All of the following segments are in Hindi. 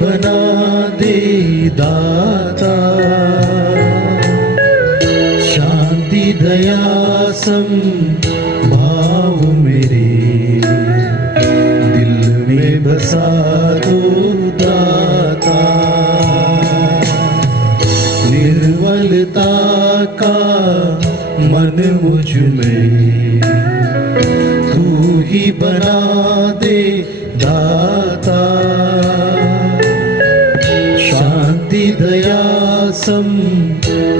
बना दे दाता, शांति दया भाव मेरे दिल में बसा दो दाता। निर्मलता का मन मुझ में तू ही बना दे दाता, शांति दया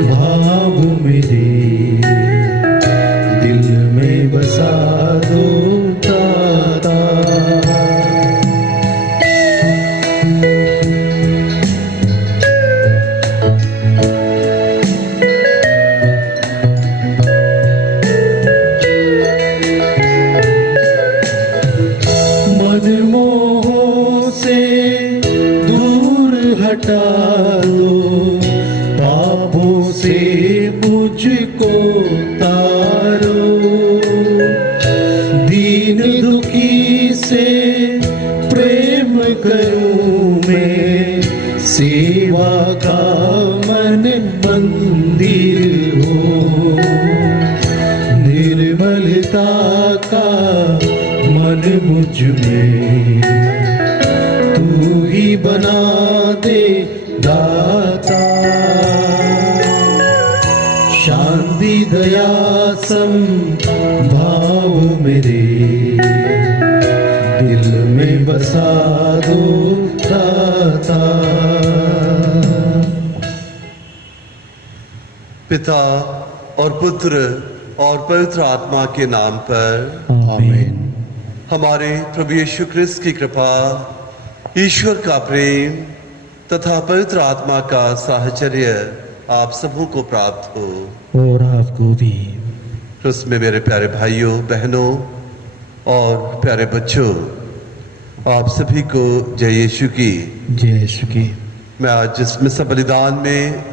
भाव मेरे दिल में बसा दो दाता। मनमोह से दूर हटा दो, पापों से मुझको तारो, दीन दुखी से प्रेम करूं मैं, सेवा का मन मंदिर हो। निर्मलता का मन मुझ में तू ही बना दे दाता, शांति दया भाव मेरे दिल में बसा दो दाता। पिता और पुत्र और पवित्र आत्मा के नाम पर आमीन। हमारे प्रभु यीशु क्रिस्त की कृपा, ईश्वर का प्रेम तथा पवित्र आत्मा का साहचर्य आप सबों को प्राप्त हो और आपको भी। क्रिस्त में मेरे प्यारे भाइयों बहनों और प्यारे बच्चों, आप सभी को जय यीशु की। जय यीशु की। मैं आज इस मिसा बलिदान में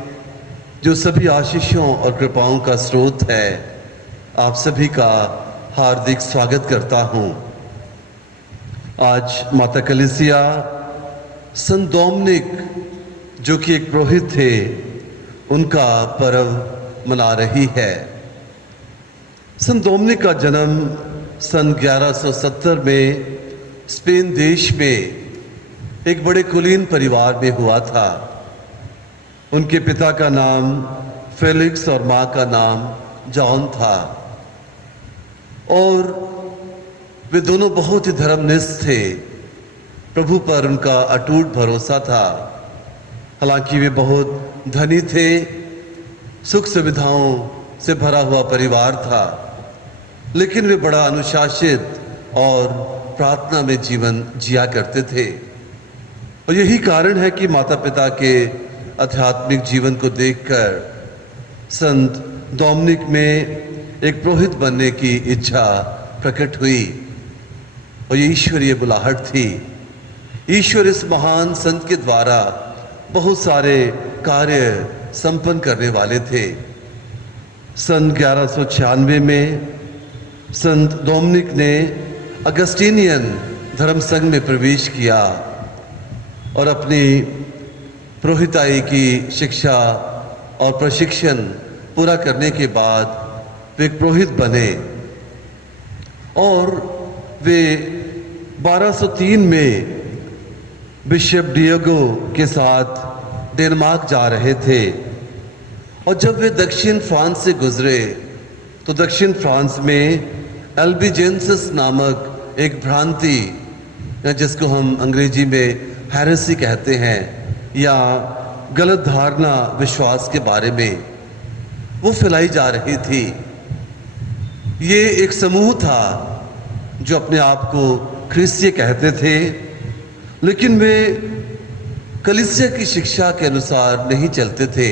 जो सभी आशीषों और कृपाओं का स्रोत है, आप सभी का हार्दिक स्वागत करता हूं। आज माता कलीसिया संत डोमिनिक, जो कि एक पुरोहित थे, उनका पर्व मना रही है। संत डोमिनिक का जन्म सन 1170 में स्पेन देश में एक बड़े कुलीन परिवार में हुआ था। उनके पिता का नाम फेलिक्स और माँ का नाम जॉन था, और वे दोनों बहुत ही धर्मनिष्ठ थे। प्रभु पर उनका अटूट भरोसा था। हालांकि वे बहुत धनी थे, सुख सुविधाओं से भरा हुआ परिवार था, लेकिन वे बड़ा अनुशासित और प्रार्थना में जीवन जिया करते थे। और यही कारण है कि माता पिता के आध्यात्मिक जीवन को देखकर संत डोमिनिक में एक पुरोहित बनने की इच्छा प्रकट हुई, और ये ईश्वरीय बुलाहट थी। ईश्वर इस महान संत के द्वारा बहुत सारे कार्य संपन्न करने वाले थे। सन 1196 में संत डोमिनिक ने अगस्टीनियन धर्म संघ में प्रवेश किया और अपनी पुरोहिताई की शिक्षा और प्रशिक्षण पूरा करने के बाद वे एक पुरोहित बने, और वे 1203 में बिशप डिएगो के साथ डेनमार्क जा रहे थे। और जब वे दक्षिण फ्रांस से गुजरे तो दक्षिण फ्रांस में एल्बिजेंसिस नामक एक भ्रांति, जिसको हम अंग्रेजी में हेरेसी कहते हैं, या गलत धारणा विश्वास के बारे में, वो फैलाई जा रही थी। ये एक समूह था जो अपने आप को ख्रिस्तीय कहते थे, लेकिन वे कलीसिया की शिक्षा के अनुसार नहीं चलते थे।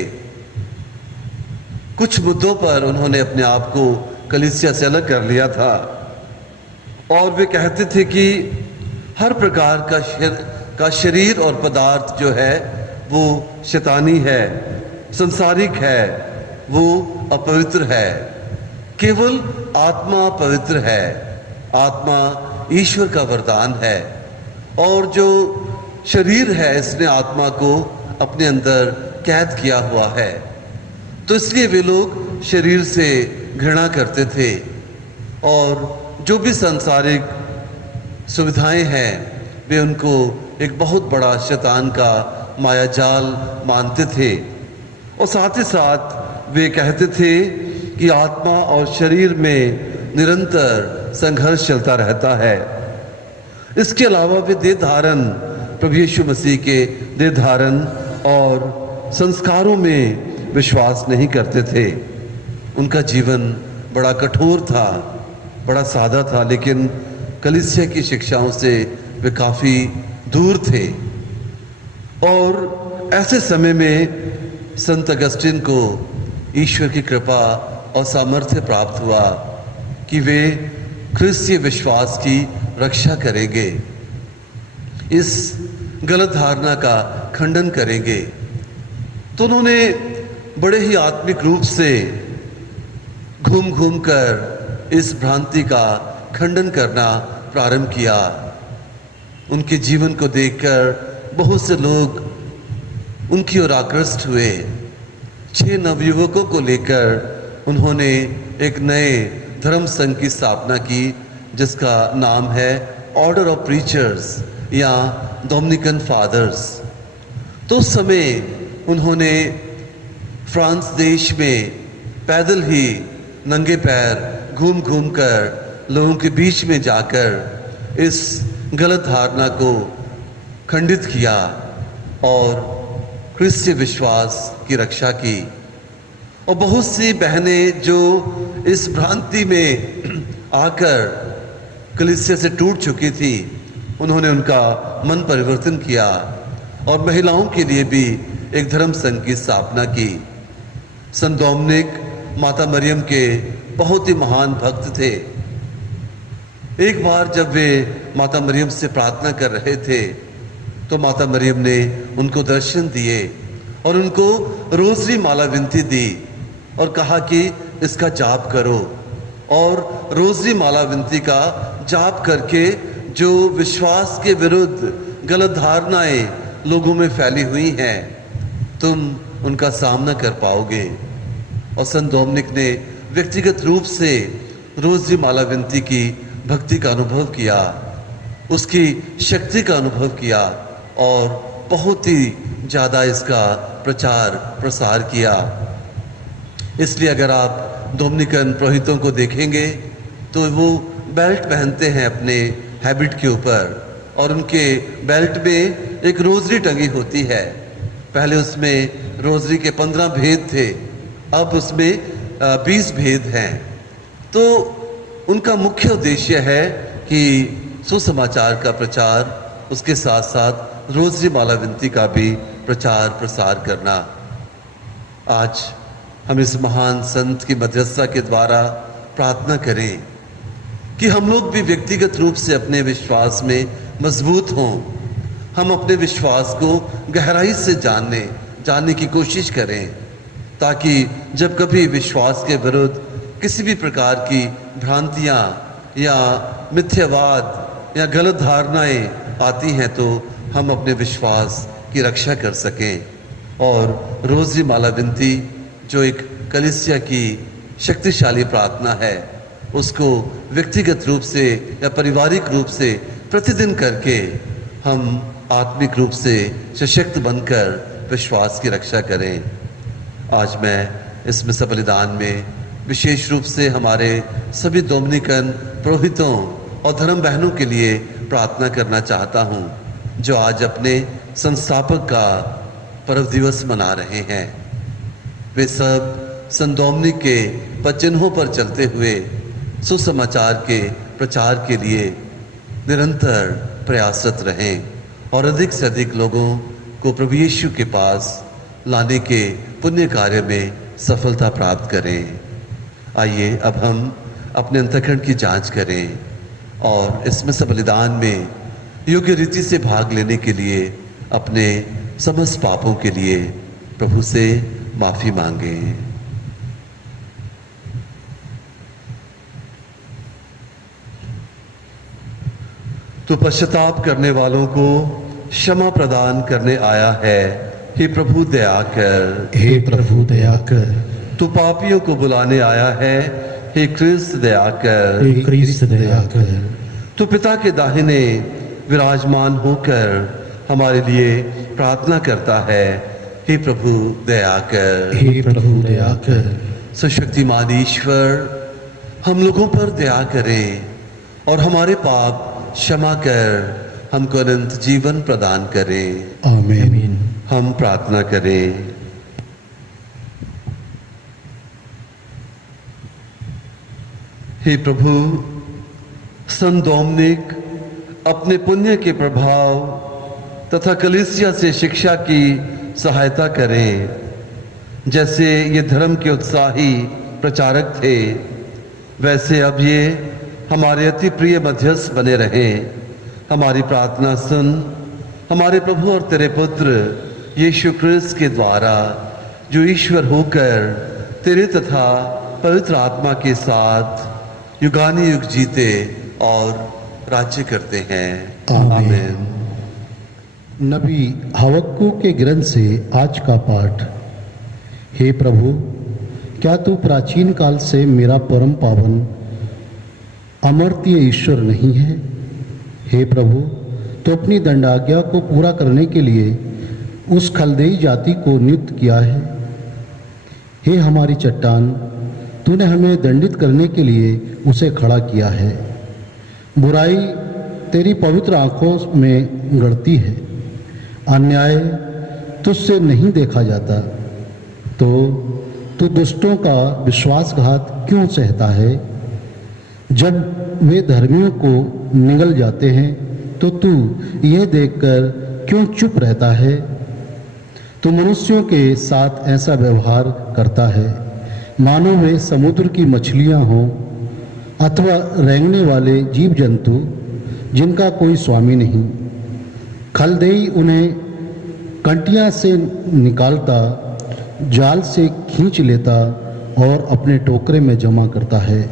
कुछ मुद्दों पर उन्होंने अपने आप को कलीसिया से अलग कर लिया था, और वे कहते थे कि हर प्रकार का शरीर और पदार्थ जो है वो शैतानी है, संसारिक है, वो अपवित्र है। केवल आत्मा पवित्र है, आत्मा ईश्वर का वरदान है, और जो शरीर है इसने आत्मा को अपने अंदर कैद किया हुआ है, तो इसलिए वे लोग शरीर से घृणा करते थे और जो भी सांसारिक सुविधाएं हैं वे उनको एक बहुत बड़ा शैतान का मायाजाल मानते थे। और साथ ही साथ वे कहते थे कि आत्मा और शरीर में निरंतर संघर्ष चलता रहता है। इसके अलावा वे देह धारण, प्रभु यीशु मसीह के देह धारण और संस्कारों में विश्वास नहीं करते थे। उनका जीवन बड़ा कठोर था, बड़ा सादा था, लेकिन कलीसिया की शिक्षाओं से वे काफ़ी दूर थे। और ऐसे समय में संत अगस्टिन को ईश्वर की कृपा और सामर्थ्य प्राप्त हुआ कि वे ख्रिस्तीय विश्वास की रक्षा करेंगे, इस गलत धारणा का खंडन करेंगे। तो उन्होंने बड़े ही आत्मिक रूप से घूम घूम कर इस भ्रांति का खंडन करना प्रारंभ किया। उनके जीवन को देखकर बहुत से लोग उनकी ओर आकृष्ट हुए। 6 नवयुवकों को लेकर उन्होंने एक नए धर्म संघ की स्थापना की जिसका नाम है ऑर्डर ऑफ प्रीचर्स या डोमिनिकन फादर्स। तो उस समय उन्होंने फ्रांस देश में पैदल ही नंगे पैर घूम घूम कर लोगों के बीच में जाकर इस गलत धारणा को खंडित किया और क्रिस्तीय विश्वास की रक्षा की। और बहुत सी बहनें जो इस भ्रांति में आकर कलीसिया से टूट चुकी थी, उन्होंने उनका मन परिवर्तन किया और महिलाओं के लिए भी एक धर्म संघ की स्थापना की। संत डोमिनिक माता मरियम के बहुत ही महान भक्त थे। एक बार जब वे माता मरियम से प्रार्थना कर रहे थे तो माता मरियम ने उनको दर्शन दिए और उनको रोजरी माला विनती दी और कहा कि इसका जाप करो। और रोजरी माला विनती का जाप करके जो विश्वास के विरुद्ध गलत धारणाएं लोगों में फैली हुई हैं, तुम उनका सामना कर पाओगे। और संत डोमिनिक ने व्यक्तिगत रूप से रोजरी माला विनती की भक्ति का अनुभव किया, उसकी शक्ति का अनुभव किया और बहुत ही ज़्यादा इसका प्रचार प्रसार किया। इसलिए अगर आप डोमिनिकन पुरोहितों को देखेंगे तो वो बेल्ट पहनते हैं अपने हैबिट के ऊपर और उनके बेल्ट में एक रोजरी टंगी होती है। पहले उसमें रोजरी के 15 भेद थे, अब उसमें 20 भेद हैं। तो उनका मुख्य उद्देश्य है कि सुसमाचार का प्रचार, उसके साथ साथ रोजरी माला विनती का भी प्रचार प्रसार करना। आज हम इस महान संत की मध्यस्थता के द्वारा प्रार्थना करें कि हम लोग भी व्यक्तिगत रूप से अपने विश्वास में मजबूत हों। हम अपने विश्वास को गहराई से जानने की कोशिश करें, ताकि जब कभी विश्वास के विरुद्ध किसी भी प्रकार की भ्रांतियाँ या मिथ्यावाद या गलत धारणाएं आती हैं तो हम अपने विश्वास की रक्षा कर सकें। और रोज़ी माला विनती जो एक कलीसिया की शक्तिशाली प्रार्थना है, उसको व्यक्तिगत रूप से या पारिवारिक रूप से प्रतिदिन करके हम आत्मिक रूप से सशक्त बनकर विश्वास की रक्षा करें। आज मैं इस मिसा बलिदान में विशेष रूप से हमारे सभी डोमिनिकन पुरोहितों और धर्म बहनों के लिए प्रार्थना करना चाहता हूँ, जो आज अपने संस्थापक का पर्व दिवस मना रहे हैं। वे सब संत डोमिनिक के पचिन्हों पर चलते हुए सुसमाचार के प्रचार के लिए निरंतर प्रयासरत रहें और अधिक से अधिक लोगों को प्रभु यीशु के पास लाने के पुण्य कार्य में सफलता प्राप्त करें। आइए अब हम अपने अंतःकरण की जांच करें और इसमें से बलिदान में योग्य रीति से भाग लेने के लिए अपने समस्त पापों के लिए प्रभु से माफ़ी मांगें। तो पश्चाताप करने वालों को क्षमा प्रदान करने आया है। हे प्रभु दया कर। हे प्रभु दया कर। तू पापियों को बुलाने आया है। हे क्रिस्त दया कर। हे क्रिस्त दया कर। तू पिता के दाहिने विराजमान होकर हमारे लिए प्रार्थना करता है। हे प्रभु दया कर। हे प्रभु दया कर। सशक्तिमान ईश्वर हम लोगों पर दया करें और हमारे पाप क्षमा कर हमको अनंत जीवन प्रदान करें। आमीन। हम प्रार्थना करें। हे प्रभु, संत डोमिनिक अपने पुण्य के प्रभाव तथा कलीसिया से शिक्षा की सहायता करें। जैसे ये धर्म के उत्साही प्रचारक थे, वैसे अब ये हमारे अति प्रिय मध्यस्थ बने रहें। हमारी प्रार्थना सुन। हमारे प्रभु और तेरे पुत्र यीशु क्रिस्त के द्वारा, जो ईश्वर होकर तेरे तथा पवित्र आत्मा के साथ युगानुयुग जीते और राज्य करते हैं। आमीन। नबी हबक्कू के ग्रंथ से आज का पाठ। हे प्रभु, क्या तू प्राचीन काल से मेरा परम पावन अमर्त्य ईश्वर नहीं है? हे प्रभु, तो अपनी दंडाज्ञा को पूरा करने के लिए उस खलदेई जाति को नियुक्त किया है। हे हमारी चट्टान, तूने हमें दंडित करने के लिए उसे खड़ा किया है। बुराई तेरी पवित्र आंखों में गड़ती है, अन्याय तुझसे नहीं देखा जाता, तो तू दुष्टों का विश्वासघात क्यों सहता है? जब वे धर्मियों को निगल जाते हैं तो तू यह देखकर क्यों चुप रहता है? तू मनुष्यों के साथ ऐसा व्यवहार करता है मानो वे समुद्र की मछलियां हों अथवा रेंगने वाले जीव जंतु जिनका कोई स्वामी नहीं। खलदेई उन्हें कंटियां से निकालता, जाल से खींच लेता और अपने टोकरे में जमा करता है।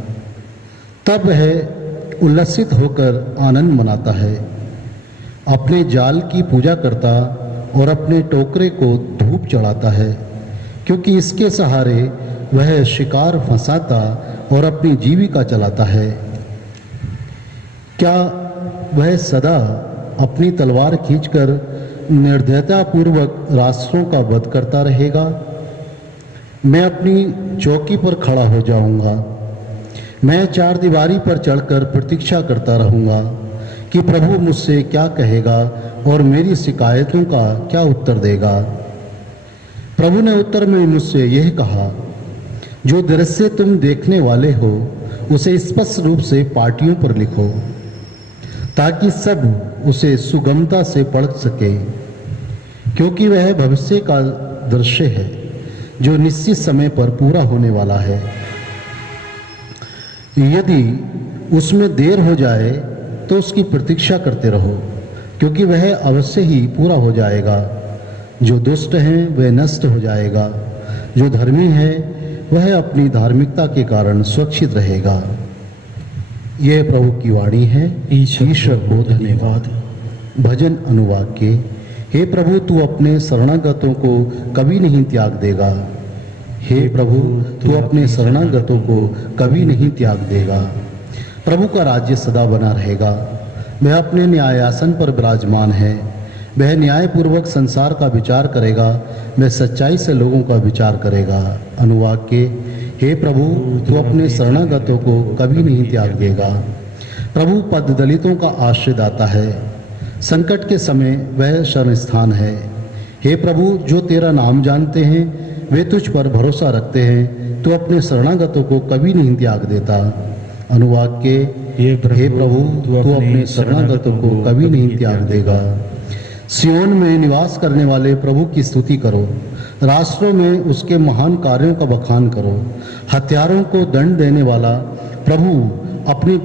तब वह उल्लसित होकर आनंद मनाता है, अपने जाल की पूजा करता और अपने टोकरे को धूप चढ़ाता है, क्योंकि इसके सहारे वह शिकार फंसाता और अपनी जीविका चलाता है। क्या वह सदा अपनी तलवार खींचकर निर्दयतापूर्वक राष्ट्रों का वध करता रहेगा? मैं अपनी चौकी पर खड़ा हो जाऊंगा। मैं चारदीवारी पर चढ़कर प्रतीक्षा करता रहूंगा कि प्रभु मुझसे क्या कहेगा और मेरी शिकायतों का क्या उत्तर देगा। प्रभु ने उत्तर में मुझसे यह कहा, जो दृश्य तुम देखने वाले हो उसे स्पष्ट रूप से पाटियों पर लिखो, ताकि सब उसे सुगमता से पढ़ सके, क्योंकि वह भविष्य का दृश्य है जो निश्चित समय पर पूरा होने वाला है। यदि उसमें देर हो जाए तो उसकी प्रतीक्षा करते रहो, क्योंकि वह अवश्य ही पूरा हो जाएगा। जो दुष्ट हैं वह नष्ट हो जाएगा, जो धर्मी है वह अपनी धार्मिकता के कारण सुरक्षित रहेगा। यह प्रभु की वाणी है। ईश्वर को धन्यवाद। भजन अनुवाक्य। हे प्रभु, तू अपने शरणागतों को कभी नहीं त्याग देगा। हे प्रभु, तू अपने शरणागतों को कभी नहीं त्याग देगा। प्रभु का राज्य सदा बना रहेगा। वह अपने न्यायासन पर विराजमान है। वह न्यायपूर्वक संसार का विचार करेगा। वह सच्चाई से लोगों का विचार करेगा। अनुवाक्य। हे प्रभु, तू अपने शरणागतों को कभी नहीं त्याग देगा। प्रभु पद दलितों का आश्रयदाता है। संकट के समय वह शरण स्थान है। हे प्रभु, जो तेरा नाम जानते हैं वे तुझ पर भरोसा रखते हैं। तू अपने शरणागतों को कभी नहीं त्याग देता। अनुवाक्य। हे प्रभु, तू अपने शरणागतों को कभी नहीं त्याग देगा। सियोन में निवास करने वाले प्रभु की स्तुति करो। राष्ट्रों में उसके महान कार्यों का बखान करो। हत्यारों को दंड देने वाला प्रभु अपनी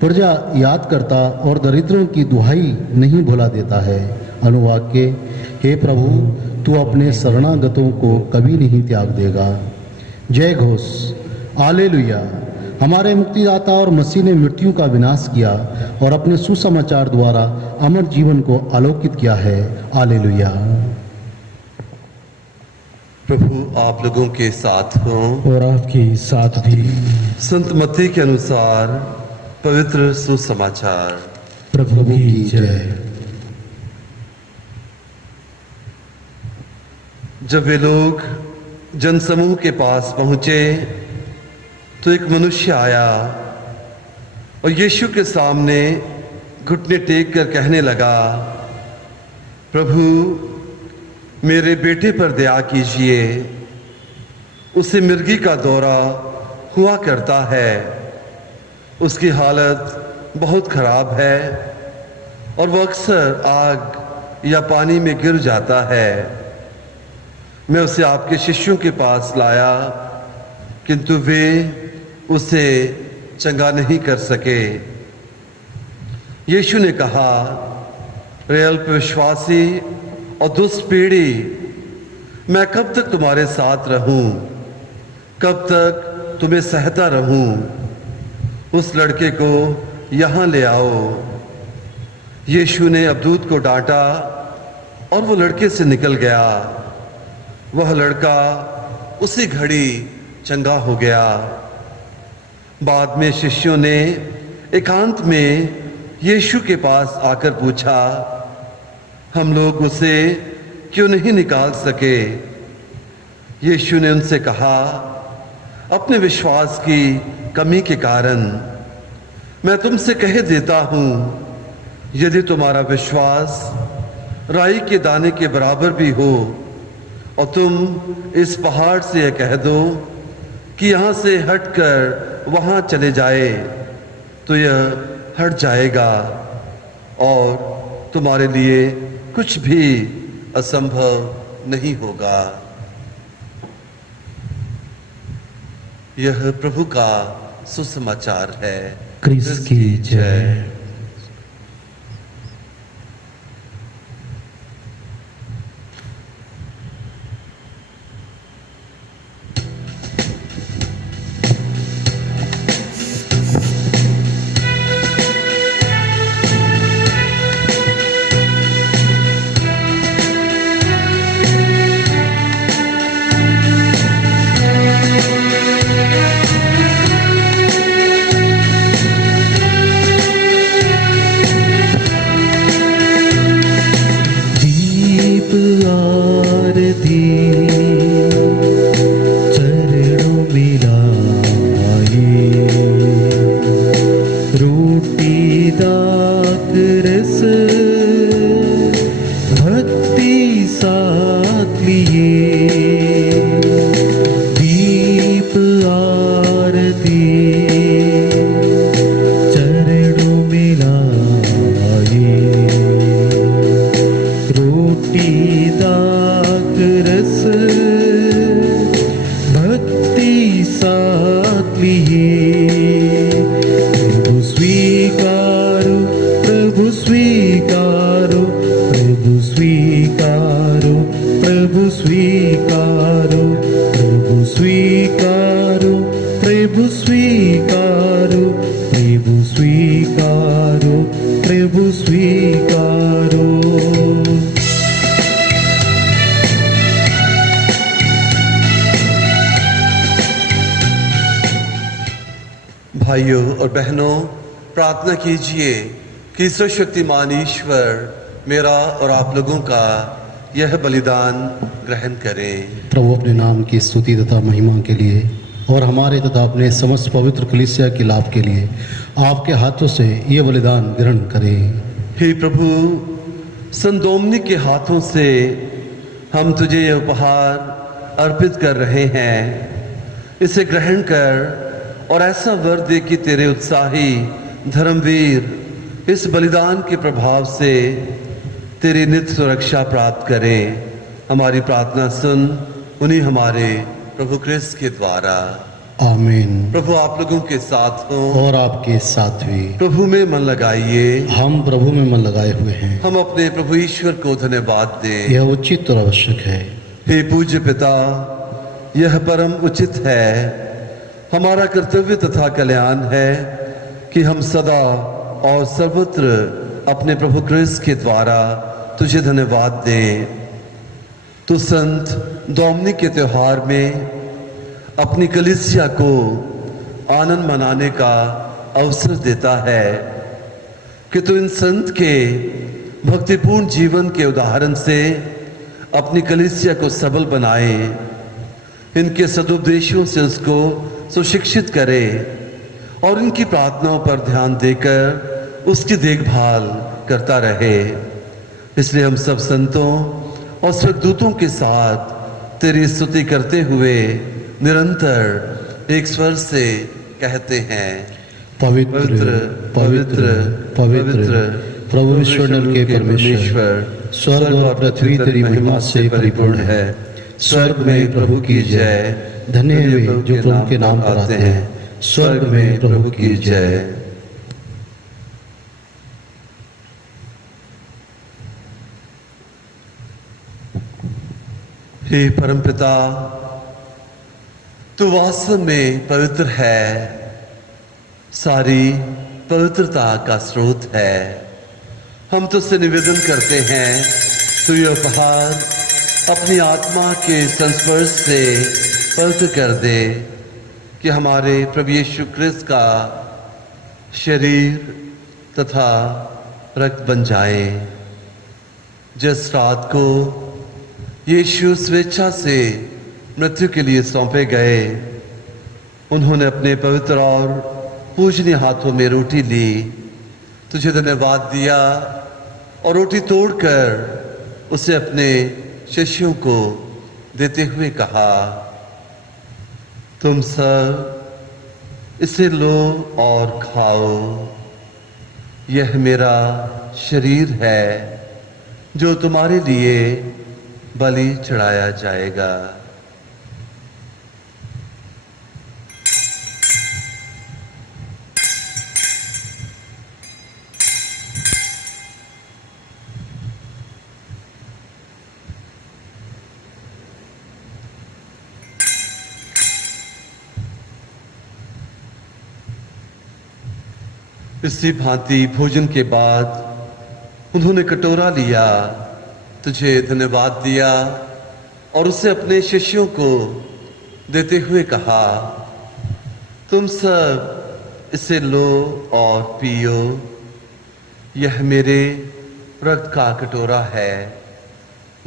प्रजा याद करता और दरिद्रों की दुहाई नहीं भुला देता है। अनुवाक्य। हे प्रभु, तू अपने शरणागतों को कभी नहीं त्याग देगा। जय घोष। हालेलुया। हमारे मुक्तिदाता और मसीह ने मृत्यु का विनाश किया और अपने सुसमाचार द्वारा अमर जीवन को आलोकित किया है। हालेलुया। प्रभु आप लोगों के साथ हों। और आपके साथ भी। संत मत्ती के अनुसार पवित्र सुसमाचार। प्रभु की जय। जब वे लोग जनसमूह के पास पहुंचे तो एक मनुष्य आया और यीशु के सामने घुटने टेक कर कहने लगा, प्रभु मेरे बेटे पर दया कीजिए, उसे मिर्गी का दौरा हुआ करता है, उसकी हालत बहुत खराब है और वह अक्सर आग या पानी में गिर जाता है। मैं उसे आपके शिष्यों के पास लाया किंतु वे उसे चंगा नहीं कर सके। यीशु ने कहा, रे अल्पविश्वासी और दुष्ट पीढ़ी, मैं कब तक तुम्हारे साथ रहूं, कब तक तुम्हें सहता रहूं। उस लड़के को यहाँ ले आओ। यीशु ने अबदूत को डांटा और वो लड़के से निकल गया। वह लड़का उसी घड़ी चंगा हो गया। बाद में शिष्यों ने एकांत में यीशु के पास आकर पूछा, हम लोग उसे क्यों नहीं निकाल सके? यीशु ने उनसे कहा, अपने विश्वास की कमी के कारण। मैं तुमसे कह देता हूं, यदि तुम्हारा विश्वास राई के दाने के बराबर भी हो और तुम इस पहाड़ से यह कह दो कि यहाँ से हटकर वहाँ चले जाए, तो यह हट जाएगा और तुम्हारे लिए कुछ भी असंभव नहीं होगा। यह प्रभु का सुसमाचार है। क्रिस्त की जय। भाइयों और बहनों, प्रार्थना कीजिए कि सर्वशक्तिमान ईश्वर मेरा और आप लोगों का यह बलिदान ग्रहण करें। प्रभु अपने नाम की स्तुति तथा महिमा के लिए और हमारे तथा अपने समस्त पवित्र कलीसिया के लाभ के लिए आपके हाथों से ये बलिदान ग्रहण करें। हे प्रभु, संत डोमिनिक के हाथों से हम तुझे यह उपहार अर्पित कर रहे हैं। इसे ग्रहण कर और ऐसा वर दे कि तेरे उत्साही धर्मवीर इस बलिदान के प्रभाव से तेरी नित्य सुरक्षा प्राप्त करें। हमारी प्रार्थना सुन, उन्हीं हमारे प्रभु क्रिस्त के द्वारा। आमीन। प्रभु आप लोगों के साथ हो और आपके साथ भी। प्रभु में मन लगाइए। हम प्रभु में मन लगाए हुए हैं। हम अपने प्रभु ईश्वर को धन्यवाद दें। यह उचित और आवश्यक है। हे पूज्य पिता, यह परम उचित है हमारा कर्तव्य तथा कल्याण है कि हम सदा और सर्वत्र अपने प्रभु क्रिस्त के द्वारा तुझे धन्यवाद दें। तू संत दोमनी के त्योहार में अपनी कलीसिया को आनंद मनाने का अवसर देता है कि तू इन संत के भक्तिपूर्ण जीवन के उदाहरण से अपनी कलीसिया को सबल बनाए, इनके सदुपदेशों से उसको सुशिक्षित करे और इनकी प्रार्थनाओं पर ध्यान देकर उसकी देखभाल करता रहे। इसलिए हम सब संतों और स्वर्गदूतों के साथ तेरी स्तुति करते हुए निरंतर एक स्वर से कहते हैं, पवित्र पवित्र पवित्र प्रभु विश्वमंडल के परमेश्वर, स्वर्ग और पृथ्वी तेरी महिमा से परिपूर्ण है। स्वर्ग में प्रभु की जय। धन्य है वे जो प्रभु के नाम पर आते हैं। स्वर्ग में प्रभु की जय। हे परमपिता, तू वास्तव में पवित्र है, सारी पवित्रता का स्रोत है। हम तुझसे निवेदन करते हैं, तू ये उपहार अपनी आत्मा के संस्पर्श से पवित्र कर दे कि हमारे प्रभु यीशु क्रिस्त का शरीर तथा रक्त बन जाए। जिस रात को यीशु स्वेच्छा से मृत्यु के लिए सौंपे गए, उन्होंने अपने पवित्र और पूजनीय हाथों में रोटी ली, तुझे धन्यवाद दिया और रोटी तोड़कर उसे अपने शिष्यों को देते हुए कहा, तुम सब इसे लो और खाओ, यह मेरा शरीर है जो तुम्हारे लिए बलि चढ़ाया जाएगा। इसी भांति भोजन के बाद उन्होंने कटोरा लिया, तुझे धन्यवाद दिया और उसे अपने शिष्यों को देते हुए कहा, तुम सब इसे लो और पियो, यह मेरे रक्त का कटोरा है,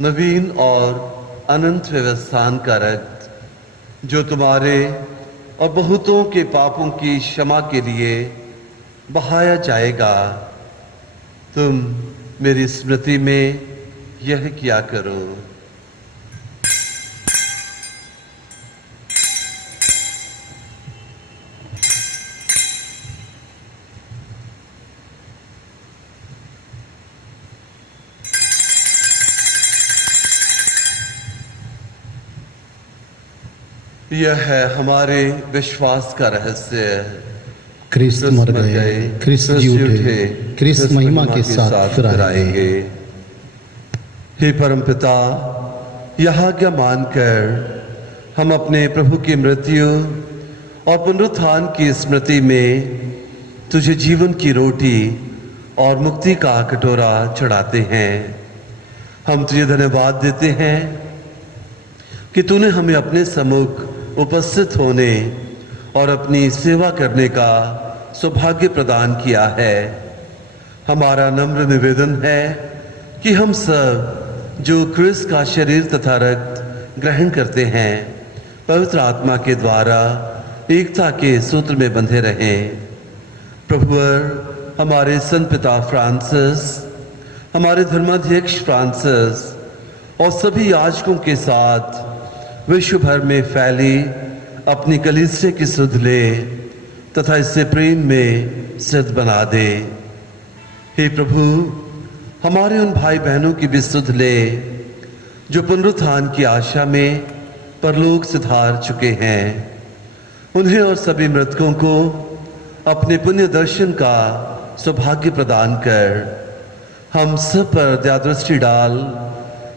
नवीन और अनंत व्यवस्थान का रक्त, जो तुम्हारे और बहुतों के पापों की क्षमा के लिए बहाया जाएगा। तुम मेरी स्मृति में यह किया करो। यह है हमारे विश्वास का रहस्य। क्रिस्त मर गए, क्रिस्त जी उठे, क्रिस्त महिमा के साथ फिर आएंगे। हे परमपिता, यह आज्ञा मानकर हम अपने प्रभु की मृत्यु और पुनरुत्थान की स्मृति में तुझे जीवन की रोटी और मुक्ति का कटोरा चढ़ाते हैं। हम तुझे धन्यवाद देते हैं कि तूने हमें अपने सम्मुख उपस्थित होने और अपनी सेवा करने का सौभाग्य प्रदान किया है। हमारा नम्र निवेदन है कि हम सब जो क्रिस्त का शरीर तथा रक्त ग्रहण करते हैं, पवित्र आत्मा के द्वारा एकता के सूत्र में बंधे रहें। प्रभुवर हमारे संत पिता फ्रांसिस, हमारे धर्माध्यक्ष फ्रांसिस और सभी याजकों के साथ विश्व भर में फैली अपनी कलीसिया की सुध ले तथा इससे प्रेम में सिद्ध बना दे। हे प्रभु, हमारे उन भाई बहनों की भी सुध ले जो पुनरुत्थान की आशा में परलोक सिधार चुके हैं। उन्हें और सभी मृतकों को अपने पुण्य दर्शन का सौभाग्य प्रदान कर हम सब पर दयादृष्टि डाल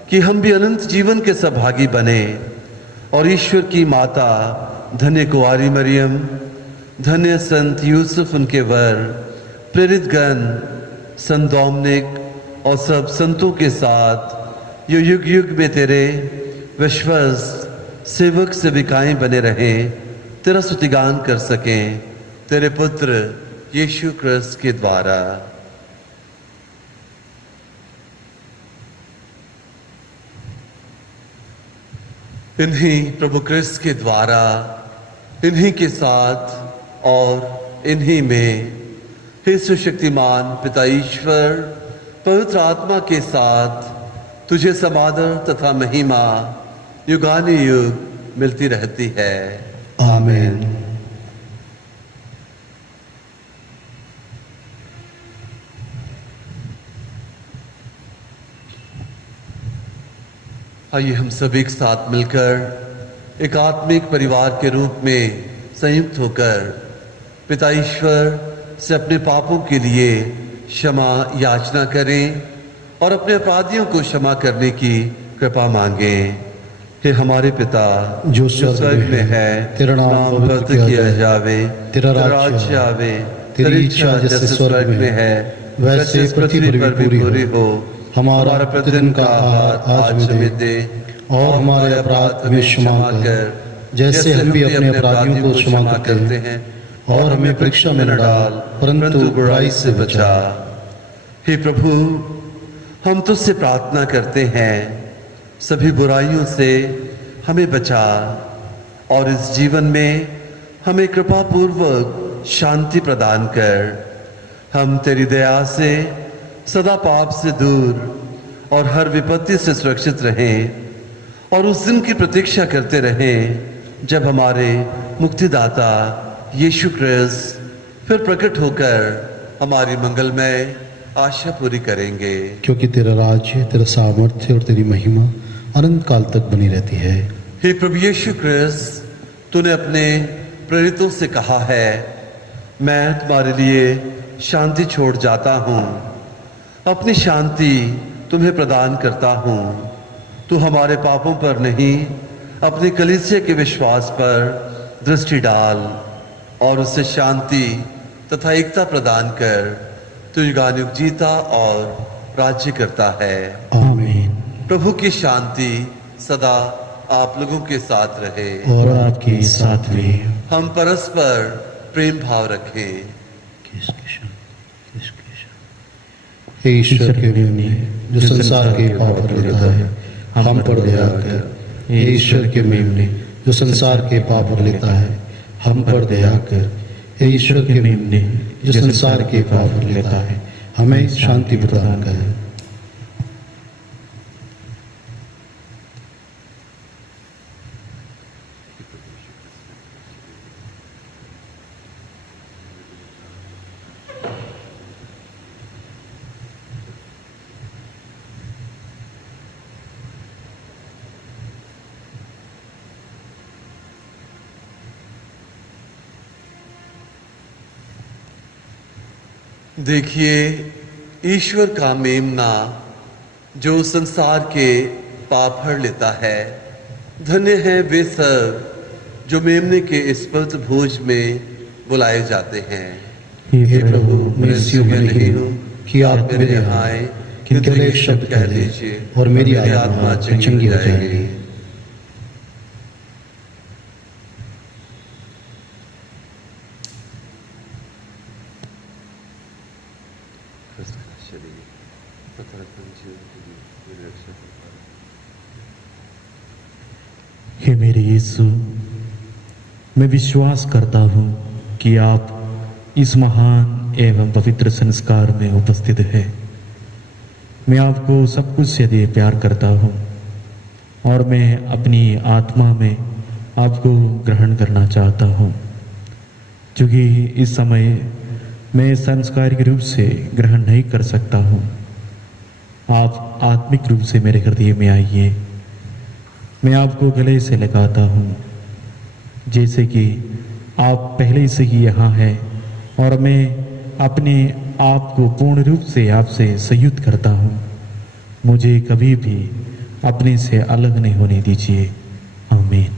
कि हम भी अनंत जीवन के सहभागी बने और ईश्वर की माता धन्य कुंवारी मरियम, धन्य संत यूसुफ उनके वर, प्रेरित गण, संत डोमिनिक और सब संतों के साथ यो युग युग में तेरे विश्वास सेवक सेविकाएं बने रहें, तेरा स्तुतिगान कर सकें तेरे पुत्र यीशु क्रिस्त के द्वारा। इन्हीं प्रभु क्रिस्त के द्वारा, इन्हीं के साथ और इन्हीं में हे सुशक्तिमान पिता ईश्वर पवित्र आत्मा के साथ तुझे समादर तथा महिमा युगानुयुग मिलती रहती है। आमीन। आइए हम सब एक साथ मिलकर एक आत्मिक परिवार के रूप में संयुक्त होकर पिता ईश्वर से अपने पापों के लिए क्षमा याचना करें और अपने अपराधियों को क्षमा करने की कृपा मांगें। हे हमारे पिता जो जो स्वर्ग में है, तेरा नाम पवित्र किया जावे, तेरा राज्य आवे, तेरी इच्छा जैसे स्वर्ग में है वैसे पृथ्वी पर भी पूरी हो। हमारा प्रतिदिन का आहार आज हमें दे और हमारे अपराध हमें क्षमा कर जैसे हम भी अपने अपराधियों को क्षमा करते हैं, और हमें परीक्षा में न डाल परंतु बुराई से बचा। हे प्रभु, हम तुझसे प्रार्थना करते हैं सभी बुराइयों से हमें बचा और इस जीवन में हमें कृपा पूर्वक शांति प्रदान कर। हम तेरी दया से सदा पाप से दूर और हर विपत्ति से सुरक्षित रहें और उस दिन की प्रतीक्षा करते रहें जब हमारे मुक्तिदाता यीशु क्रिस्त फिर प्रकट होकर हमारी मंगलमय आशा पूरी करेंगे। क्योंकि तेरा राज्य, तेरा सामर्थ्य और तेरी महिमा अनंत काल तक बनी रहती है। हे प्रभु यीशु क्रिस्त, तूने अपने प्रेरितों से कहा है, मैं तुम्हारे लिए शांति छोड़ जाता हूँ, अपनी शांति तुम्हें प्रदान करता हूँ। तू हमारे पापों पर नहीं, अपनी कलीसिया के विश्वास पर दृष्टि डाल और उससे शांति तथा एकता प्रदान कर। तू युगानुयुग जीता और राज्य करता है। आमीन। प्रभु की शांति सदा आप लोगों के साथ रहे और आपके साथ भी। हम परस्पर प्रेम भाव रखें। हे ईश्वर के मेमने, जो संसार के पाप हर लेता है, हम पर दया कर। हे ईश्वर के मेमने, जो संसार के पाप हर लेता है, हम पर दया कर। हे ईश्वर के मेमने, जो संसार के पाप हर लेता है, हमें शांति प्रदान कर। देखिए ईश्वर का मेमना जो संसार के पाप हर लेता है। धन्य है वे सब जो मेमने के इस पवित्र भोज में बुलाए जाते हैं। हे प्रभु, मैं इस योग्य नहीं हूँ कि आप मेरे यहाँ आए, किंतु एक शब्द कह दीजिए और मेरी आत्मा चंगी हो जाएगी। हे मेरे यीशु, मैं विश्वास करता हूँ कि आप इस महान एवं पवित्र संस्कार में उपस्थित हैं। मैं आपको सब कुछ से अधिक प्यार करता हूँ और मैं अपनी आत्मा में आपको ग्रहण करना चाहता हूँ, क्योंकि इस समय मैं सांस्कारिक रूप से ग्रहण नहीं कर सकता हूँ। आप आत्मिक रूप से मेरे हृदय में आइए। मैं आपको गले से लगाता हूँ, जैसे कि आप पहले से ही यहाँ हैं और मैं अपने आप को पूर्ण रूप से आपसे संयुक्त करता हूँ। मुझे कभी भी अपने से अलग नहीं होने दीजिए। आमीन।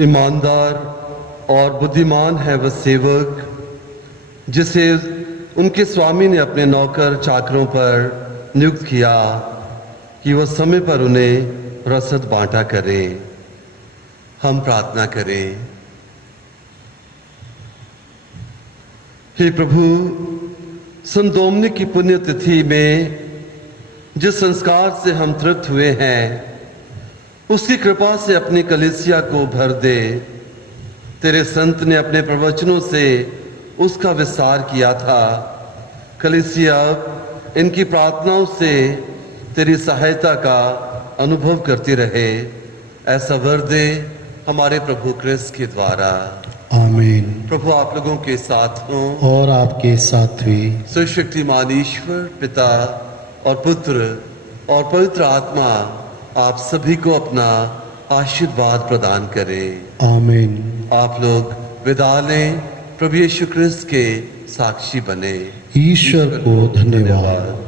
ईमानदार और बुद्धिमान है वह सेवक जिसे उनके स्वामी ने अपने नौकर चाकरों पर नियुक्त किया कि वह समय पर उन्हें रसद बांटा करे। हम प्रार्थना करें। हे प्रभु, संत डोमिनिक की पुण्यतिथि में जिस संस्कार से हम तृप्त हुए हैं उसकी कृपा से अपनी कलीसिया को भर दे। तेरे संत ने अपने प्रवचनों से उसका विस्तार किया था। कलीसिया इनकी प्रार्थनाओं से तेरी सहायता का अनुभव करती रहे। ऐसा वर दे हमारे प्रभु क्रिस्त के द्वारा। आमीन। प्रभु आप लोगों के साथ हों। और आपके साथ भी। सर्वशक्तिमान ईश्वर पिता और पुत्र और पवित्र आत्मा आप सभी को अपना आशीर्वाद प्रदान करें। आमीन। आप लोग विदा लें। प्रभु यीशु क्रिस्त के साक्षी बने। ईश्वर को धन्यवाद।